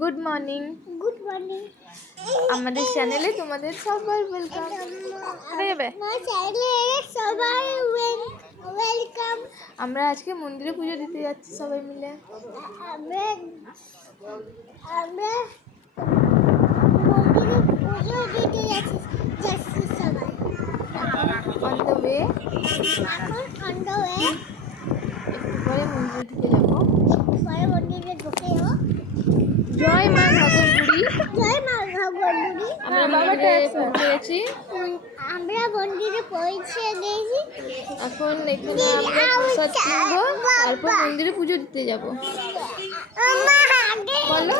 Good morning. Good morning. আমাদের চ্যানেলে তোমাদের সবাই ওয়েলকাম। আমার চ্যানেলে সবাই ওয়েলকাম। আমরা আজকে মন্দিরে পুজো দিতে যাচ্ছি সবাই মিলে। আমরা আমরা মন্দিরে পুজো দিতে যাচ্ছি সবাই। On the way. এখন অন দ্য ওয়ে। একটু পরে মন্দিরে ঢুকে যাবো। একটু পরে মন্দিরে ঢুকে যাবো। জয় মা ঘাগরবুড়ি। জয় মা ঘাগরবুড়ি। আমরা মন্দিরে পৌঁছে গেছি। আমরা মন্দিরে পৌঁছে গেছি। এখন এখানে আমরা প্রসাদ কিনবো, তারপর মন্দিরে পুজো দিতে যাবো। বলো।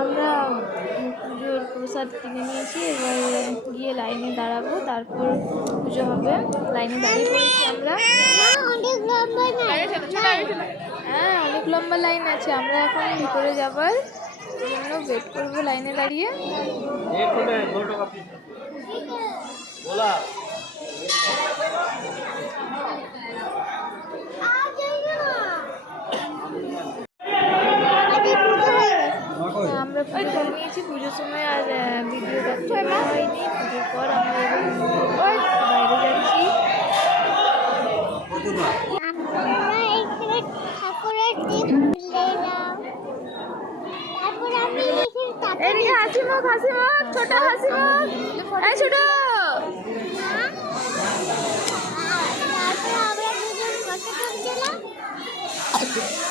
আমরা পুজোর প্রসাদ কিনে নিয়েছি, এবার গিয়ে লাইনে দাঁড়াবো, তারপর পুজো হবে। লাইনে দাঁড়িয়ে পড়েছি আমরা। হ্যাঁ, অনেক লম্বা লাইন আছে। আমরা এখন ভিতরে যাবার জন্য ওয়েট করবো লাইনে দাঁড়িয়ে। আমরা পুজো করে নিয়েছি। পুজোর সময় আর ভিডিও ক্যাপচার করা হয়নি। পুজোর পর আমরা বাইরে যাচ্ছি। এদিকে হাসিমুখ, হাসিমুখ, ছোট হাসিমুখ। এই ছোট।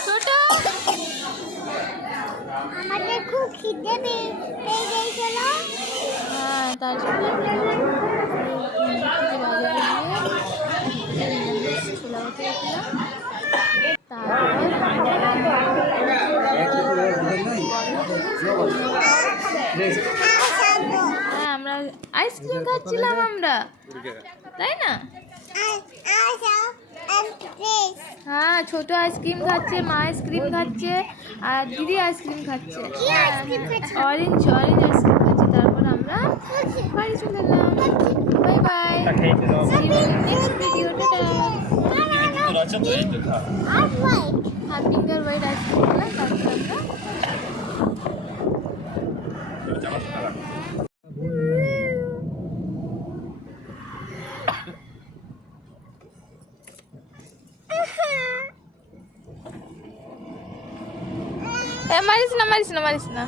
ছোট। আমাদের খুব খিদে পেয়ে গেছিল। হ্যাঁ, তার জন্য ছোলা হতে গেছিলাম। হ্যাঁ, আমরা আইসক্রিম খাচ্ছিলাম আমরা, তাই না? হ্যাঁ, ছোট আইসক্রিম খাচ্ছে, মা আইসক্রিম খাচ্ছে, আর দিদি আইসক্রিম খাচ্ছে। অরেঞ্জ আইসক্রিম খাচ্ছে। তারপর আমরা বাড়ি চলে এলাম। Bye bye. নেক্সট ভিডিওটা। হাফ ফিঙ্গার হোয়াইট আইসক্রিম খেলাম। তারপর আমরা মারিস না, মারিস না, মারিস না।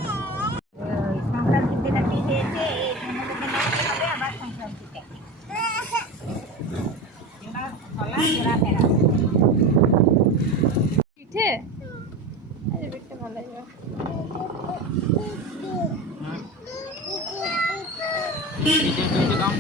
সংক্রান্তির দিনে পিঠে এসে আবার সংক্রান্তিতে পিঠে পিঠে ভালো লাগবে। পিঠে দাম